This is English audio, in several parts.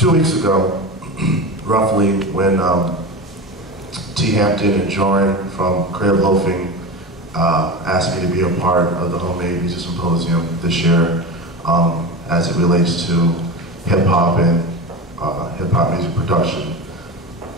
2 weeks ago, roughly, when T. Hampton and Joran from Creative Loafing asked me to be a part of the Homemade Music Symposium this year as it relates to hip-hop and hip-hop music production.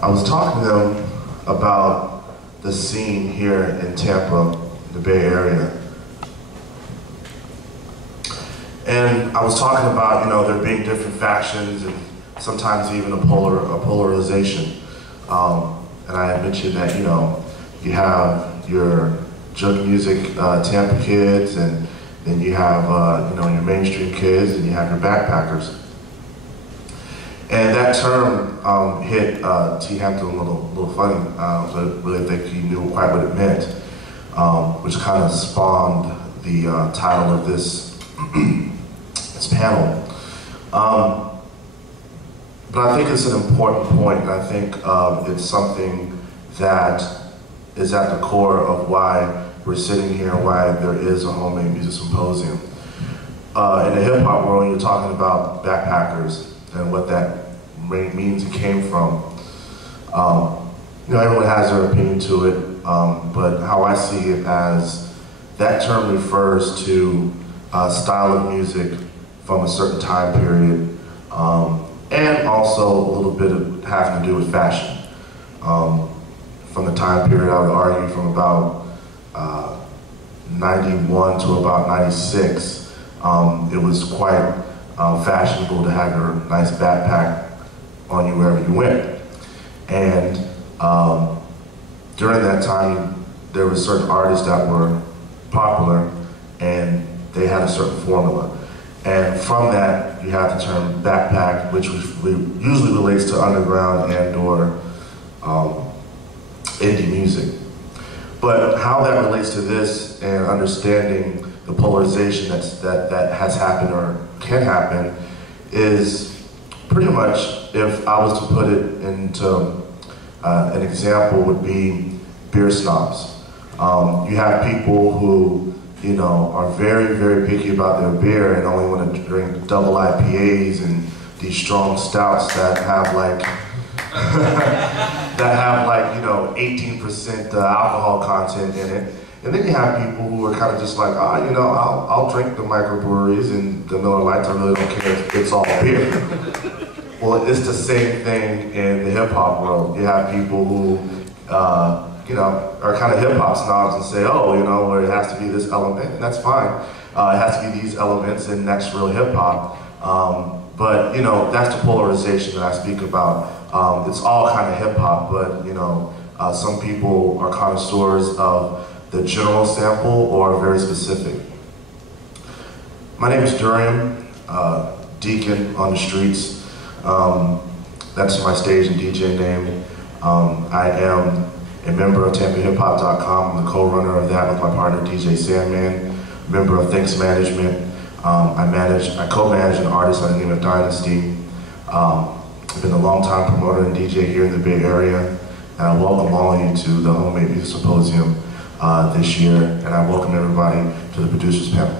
I was talking to them about the scene here in Tampa, the Bay Area. And I was talking about, there being different factions and sometimes even a polarization. And I had mentioned that, you have your jug music Tampa kids, and then you have, your mainstream kids, and you have your backpackers. And that term hit T. Hampton a little funny, so I really think he knew quite what it meant, which kind of spawned the title of this this panel. But I think it's an important point, and I think it's something that is at the core of why we're sitting here and why there is a Homemade Music Symposium. In the hip-hop world, you're talking about backpackers and what that means and came from. Everyone has their opinion to it, but how I see it as that term refers to a style of music from a certain time period, and also a little bit of having to do with fashion. From the time period, I would argue from about 91 to about 96, it was quite fashionable to have your nice backpack on you wherever you went. And during that time, there were certain artists that were popular, and they had a certain formula. And from that, you have the term backpack, which usually relates to underground and or indie music. But how that relates to this and understanding the polarization that has happened or can happen is pretty much, if I was to put it into an example, would be beer snobs. You have people who are very, very picky about their beer and only want to drink double IPAs and these strong stouts that have like 18% alcohol content in it. And then you have people who are kind of just like, I'll drink the microbreweries and the Miller Lights, I really don't care if it's all beer. Well, it's the same thing in the hip hop world. You have people who, are kind of hip hop snobs and say, where it has to be this element, and that's fine. It has to be these elements, and that's real hip hop. But that's the polarization that I speak about. It's all kind of hip hop, but some people are connoisseurs of the general sample or very specific. My name is Durium Deacon on the streets. That's my stage and DJ name. I am a member of tampa+hip.com. I'm the co-runner of that with my partner DJ Sandman, member of Thanks Management. I co-manage an artist by the name of Dynasty. I've been a long-time promoter and DJ here in the Bay Area, and I welcome all of you to the Homemade Music Symposium this year, and I welcome everybody to the producers panel.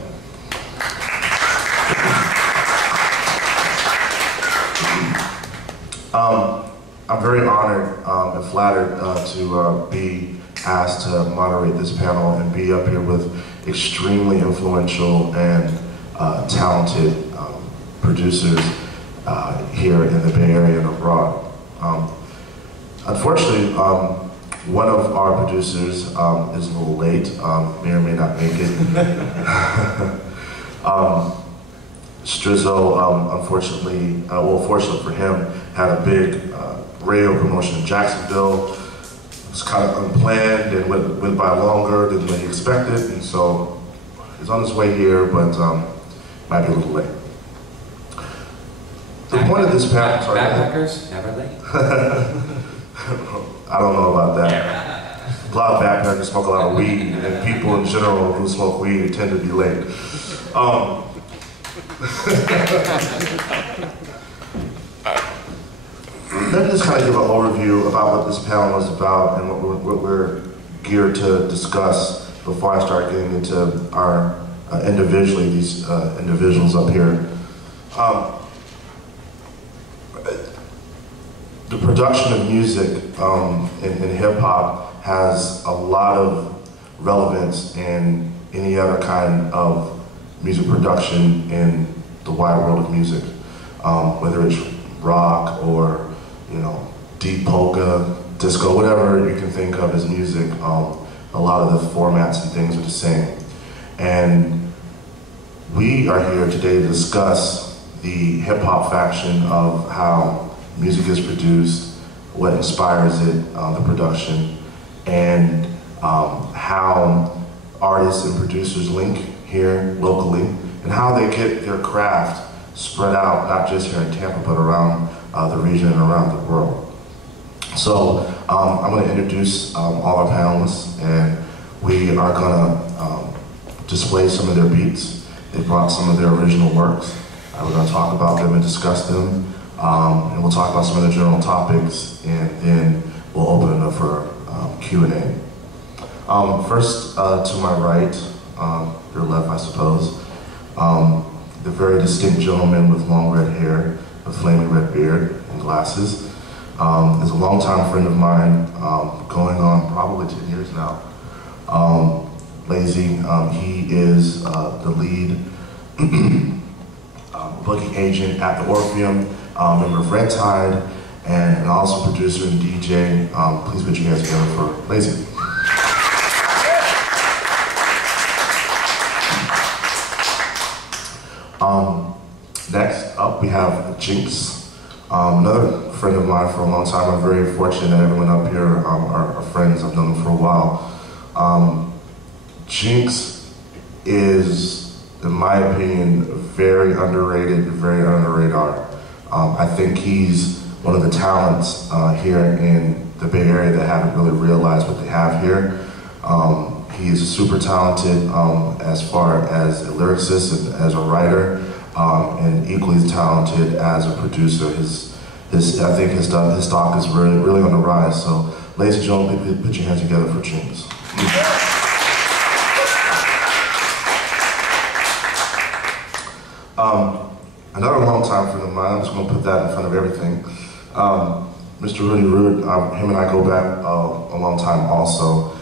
I'm very honored and flattered to be asked to moderate this panel and be up here with extremely influential and talented producers here in the Bay Area and abroad. Unfortunately, one of our producers is a little late, may or may not make it. Strizzo, unfortunately, fortunately for him, had a big radio promotion in Jacksonville. It was kind of unplanned and went by longer than what he expected, and so he's on his way here, but might be a little late. The point of this panel, sorry. Backpackers, never late. I don't know about that. A lot of backpackers smoke a lot of weed, and people in general who smoke weed tend to be late. Let me just kind of give an overview about what this panel is about and what we're geared to discuss before I start getting into our these individuals up here. production of music in hip-hop has a lot of relevance in any other kind of music production in the wide world of music, whether it's rock or deep polka, disco, whatever you can think of as music. A lot of the formats and things are the same. And we are here today to discuss the hip-hop faction of how music is produced, what inspires it, the production, and how artists and producers link here locally, and how they get their craft spread out, not just here in Tampa, but around the region and around the world. So I'm going to introduce all our panelists, and we are going to display some of their beats. They brought some of their original works. We're going to talk about them and discuss them, and we'll talk about some of the general topics, and then we'll open it up for Q&A. First, to my right, your left, I suppose, the very distinct gentleman with long red hair, a flaming red beard, and glasses. Is a longtime friend of mine, going on probably 10 years now. Lazy, he is the lead booking agent at the Orpheum, member of Red Tide, and also producer and DJ. Please put your hands together for Lazy. Next up we have Jinx, another friend of mine for a long time. I'm very fortunate that everyone up here are friends. I've known them for a while. Jinx is, in my opinion, very underrated, very under the radar. I think he's one of the talents here in the Bay Area that haven't really realized what they have here. He is super talented as far as a lyricist and as a writer, and equally as talented as a producer. I think his stock is really on the rise. So, ladies and gentlemen, put your hands together for Jinx. Another long-time friend of mine, I'm just going to put that in front of everything. Mr. Rudy Root, him and I go back a long time also.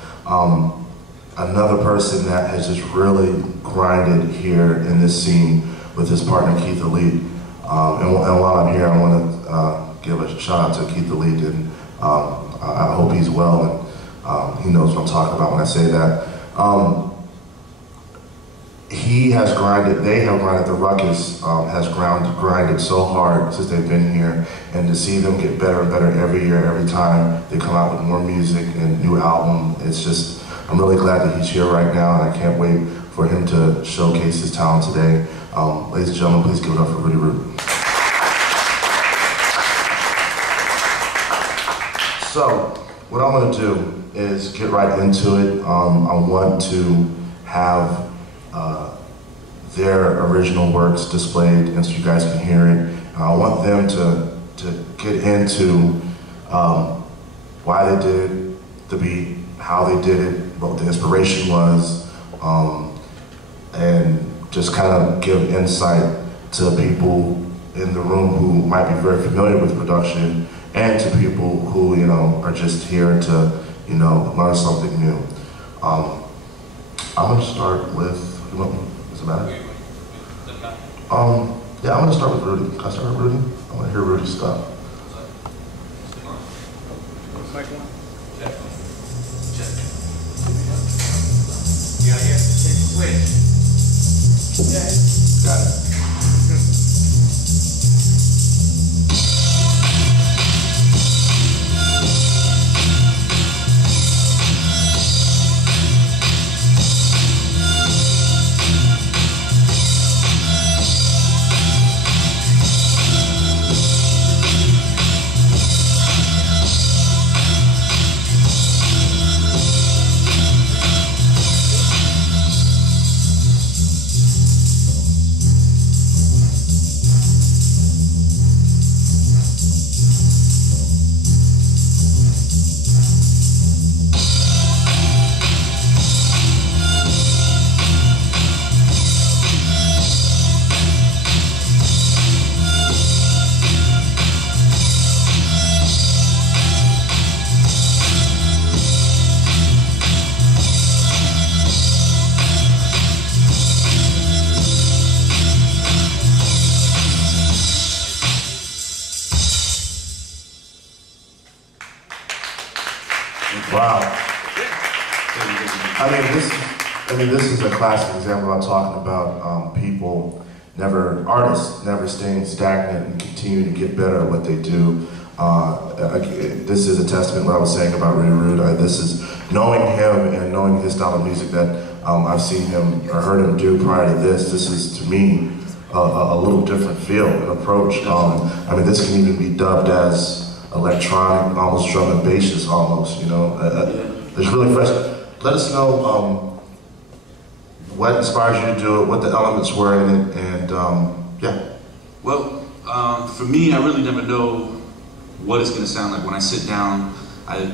Another person that has just really grinded here in this scene with his partner Keith Elite. And while I'm here, I want to give a shout out to Keith Elite, and I hope he's well, and he knows what I'm talking about when I say that. He has grinded, they have grinded, the Ruckus has grinded so hard since they've been here, and to see them get better and better every year, every time they come out with more music and new album, it's just, I'm really glad that he's here right now, and I can't wait for him to showcase his talent today. Ladies and gentlemen, please give it up for Rudy Root. So, what I'm going to do is get right into it. I want to have their original works displayed, and so you guys can hear it. I want them to get into why they did the beat, how they did it, what the inspiration was, and just kind of give insight to people in the room who might be very familiar with production, and to people who are just here to learn something new. I'm going to start with. Does it matter? Yeah, I'm going to start with Rudy. Can I start with Rudy? I want to hear Rudy's stuff. Check. You gotta hear switch. Yeah. Got it. Wow. This is a classic example. I'm talking about people artists never staying stagnant and continue to get better at what they do. This is a testament to what I was saying about Ray Rude. This is knowing him and knowing his style of music that I've seen him or heard him do prior to this. This is, to me, a little different feel and approach. This can even be dubbed as electronic, almost drum and basses, almost. It's really fresh. Let us know what inspires you to do it, what the elements were in it, and yeah. Well, for me, I really never know what it's going to sound like when I sit down. I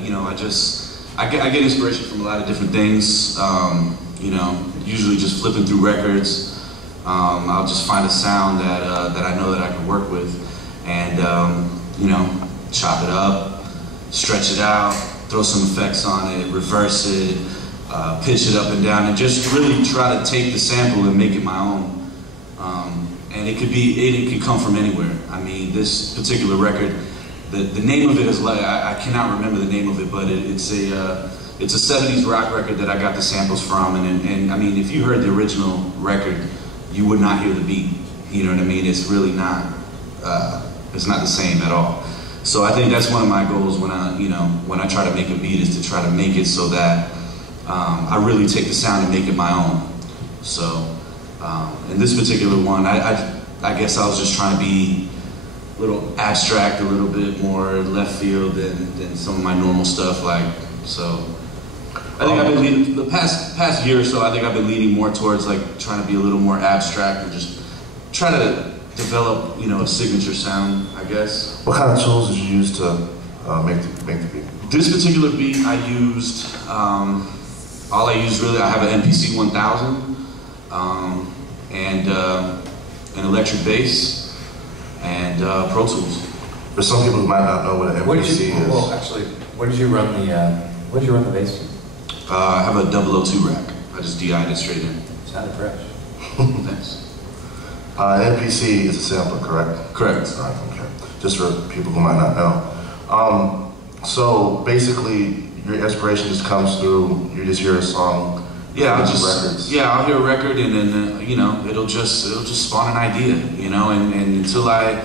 get inspiration from a lot of different things. Usually just flipping through records. I'll just find a sound that I know that I can work with, and chop it up, stretch it out, throw some effects on it, reverse it, pitch it up and down, and just really try to take the sample and make it my own. And it could come from anywhere. This particular record, the name of it is like, I cannot remember the name of it, but it's a 70s rock record that I got the samples from, and if you heard the original record, you would not hear the beat. You know what I mean? It's really not, it's not the same at all. So I think that's one of my goals when I try to make a beat, is to try to make it so that I really take the sound and make it my own. So in this particular one, I guess I was just trying to be a little abstract, a little bit more left field than some of my normal stuff. So I think I've been leading, the past year or so, I think I've been leaning more towards trying to be a little more abstract and just try to develop, a signature sound, I guess. What kind of tools did you use to make the beat? This particular beat, I used, all I used really, I have an MPC 1000 and an electric bass and Pro Tools. For some people who might not know what an MPC is. Well, actually, what did you run the bass to? I have a 002 rack. I just DI'd it straight in. Sounded fresh. Thanks. MPC is a sampler, correct? Correct. Okay. Just for people who might not know. So basically, your inspiration just comes through. You just hear a song. Yeah, I'll hear a record, and then it'll just spawn an idea, and until I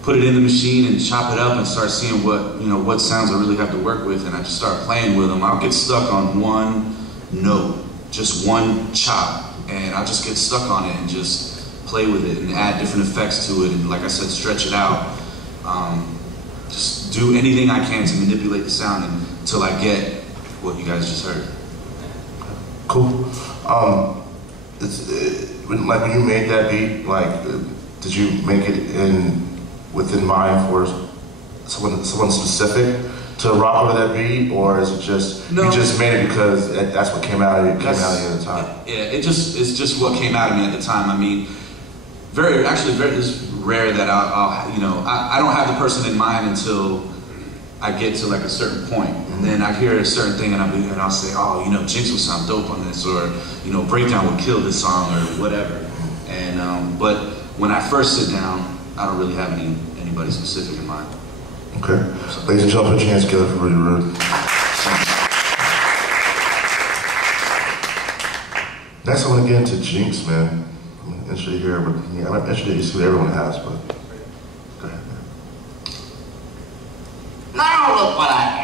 put it in the machine and chop it up and start seeing what sounds I really have to work with, and I just start playing with them. I'll get stuck on one note, just one chop, and I'll just get stuck on it and just play with it and add different effects to it, and like I said, stretch it out. Just do anything I can to manipulate the sound until I get what you guys just heard. Cool. When you made that beat, did you make it within mind for someone specific to rock over that beat, or is it just you just made it because that's what came out of you at the time? Yeah, it's just what came out of me at the time. Very it's rare that I don't have the person in mind until I get to a certain point, and then I hear a certain thing, and I'll say, oh, Jinx will sound dope on this, or Breakdown will kill this song, or whatever. And but when I first sit down, I don't really have anybody specific in mind. Okay, ladies and gentlemen, put your hands together for Ray Rude. Next, I want to get into Jinx, man. I'm interested to hear I'm interested to see what everyone has, but go ahead, man. Now look what I have.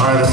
All right,